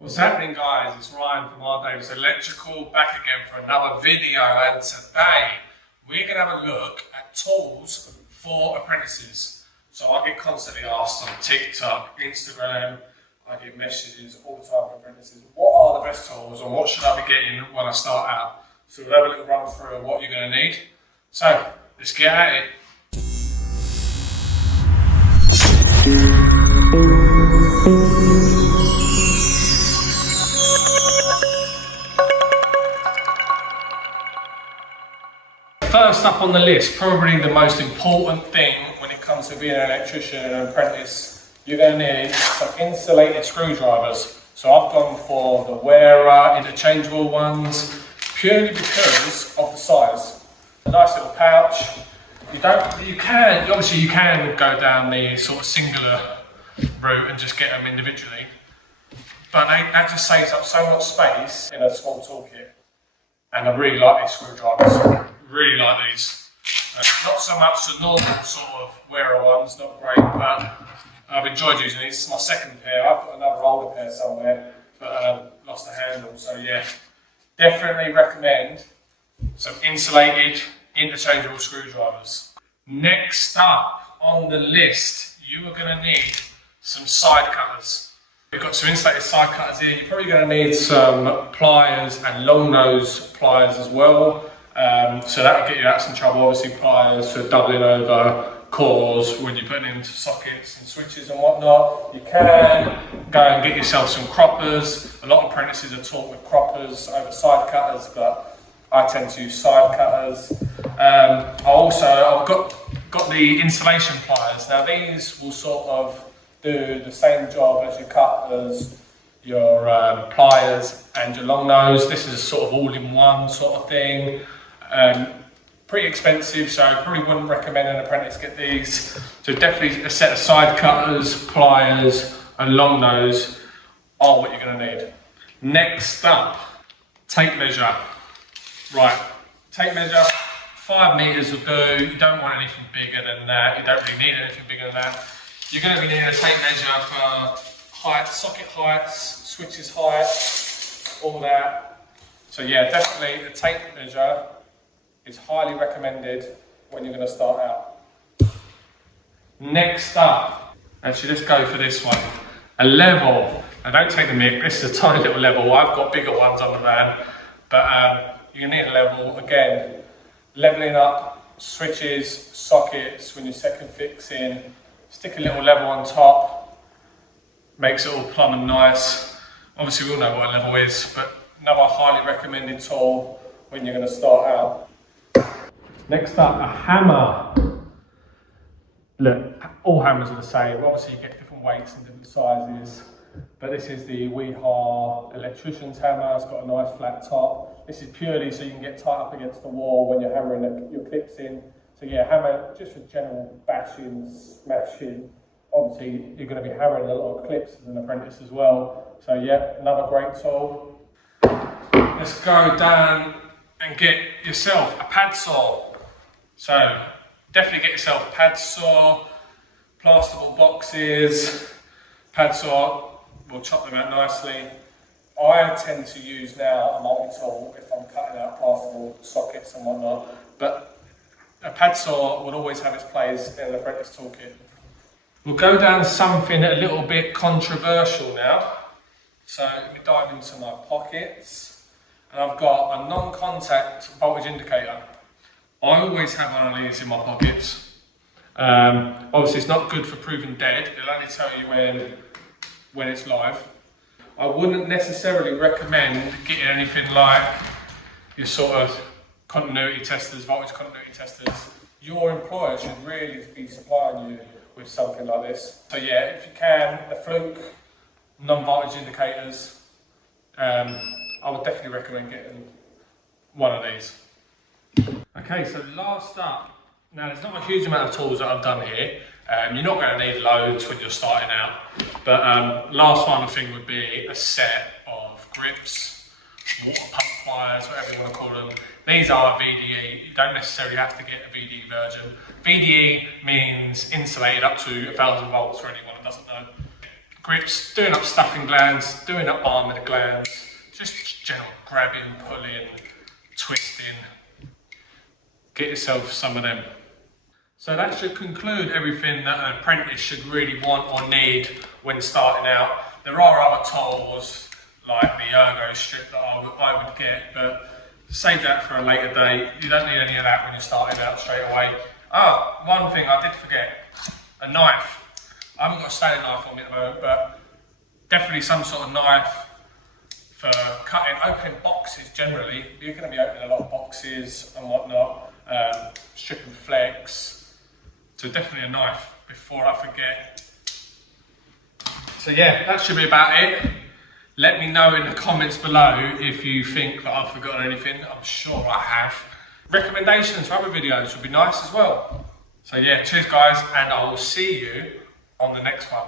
What's happening, guys? It's Ryan from Our Davis Electrical, back again for another video, and today we're going to have a look at tools for apprentices. So I get constantly asked on TikTok, Instagram, I get messages all the time from apprentices, what are the best tools and what should I be getting when I start out? So we'll have a little run through of what you're going to need. So let's get at it. First up on the list, probably the most important thing when it comes to being an electrician and an apprentice, you're going to need some insulated screwdrivers. So I've gone for the wearer, interchangeable ones, purely because of the size. A nice little pouch. You can go down the sort of singular route and just get them individually, but that just saves up so much space in a small toolkit. And I really like these screwdrivers. Really like these. Not so much the normal sort of wearer ones, not great, but I've enjoyed using these. It's my second pair. I've got another older pair somewhere, but lost the handle. So yeah, definitely recommend some insulated, interchangeable screwdrivers. Next up on the list, you are going to need some side cutters. We've got some insulated side cutters here. You're probably going to need some pliers and long nose pliers as well. So that'll get you out of some trouble. Obviously pliers for doubling over cores when you're putting into sockets and switches and whatnot. You can go and get yourself some croppers. A lot of apprentices are taught with croppers over side cutters, but I tend to use side cutters. I've got the insulation pliers. Now these will sort of do the same job as your cutters, your pliers and your long nose. This is sort of all-in-one sort of thing. Pretty expensive, so I probably wouldn't recommend an apprentice get these. So definitely a set of side cutters, pliers and long nose are what you're going to need. Next up, tape measure. Right, tape measure, 5 meters will do. You don't want anything bigger than that. You don't really need anything bigger than that. You're going to be needing a tape measure for height, socket heights, switches height, all that. So yeah, definitely a tape measure is highly recommended when you're going to start out. Next up, actually let's go for this one. A level. Now don't take the mic, this is a tiny little level. I've got bigger ones on the van, but you're going to need a level. Again, leveling up switches, sockets when you're second fixing. Stick a little level on top, makes it all plumb and nice. Obviously we all know what a level is, but another highly recommended tool when you're going to start out. Next up, a hammer. Look, all hammers are the same. Obviously you get different weights and different sizes, but this is the Electrician's hammer. It's got a nice flat top. This is purely so you can get tight up against the wall when you're hammering your clips in. So yeah, hammer just for general bashing, smashing. Obviously you're going to be hammering a lot of clips as an apprentice as well. So yeah, another great tool. Let's go down and get yourself a pad saw. So definitely get yourself a pad saw, plasterboard boxes, pad saw, we'll chop them out nicely. I tend to use now a multi-tool if I'm cutting out plasterboard sockets and whatnot, but a pad saw will always have its place in an apprentice toolkit. We'll go down something a little bit controversial now. So let me dive into my pockets. And I've got a non-contact voltage indicator. I always have one of these in my pockets. Obviously it's not good for proving dead. It'll only tell you when it's live. I wouldn't necessarily recommend getting anything like your sort of continuity testers, voltage continuity testers. Your employer should really be supplying you with something like this. So yeah, if you can, the Fluke non-voltage indicators, I would definitely recommend getting one of these. Okay, so last up, now there's not a huge amount of tools that I've done here. You're not going to need loads when you're starting out, but last final thing would be a set of grips, water pump pliers, whatever you want to call them. These are VDE. You don't necessarily have to get a VDE version. VDE means insulated up to 1000 volts for anyone that doesn't know. grips, doing up stuffing glands, doing up armoured glands, just general grabbing, pulling, twisting. Get yourself some of them. So that should conclude everything that an apprentice should really want or need when starting out. There are other tools like the ergo strip that I would get, but save that for a later date. You don't need any of that when you're starting out straight away. Oh, one thing I did forget, a knife. I haven't got a Stanley knife on me at the moment, but definitely some sort of knife for cutting, opening boxes generally. You're going to be opening a lot of boxes and whatnot, stripping flex. So definitely a knife before I forget. So yeah, that should be about it. Let me know in the comments below if you think that I've forgotten anything. I'm sure I have. Recommendations for other videos would be nice as well. So yeah, cheers guys, and I will see you on the next one.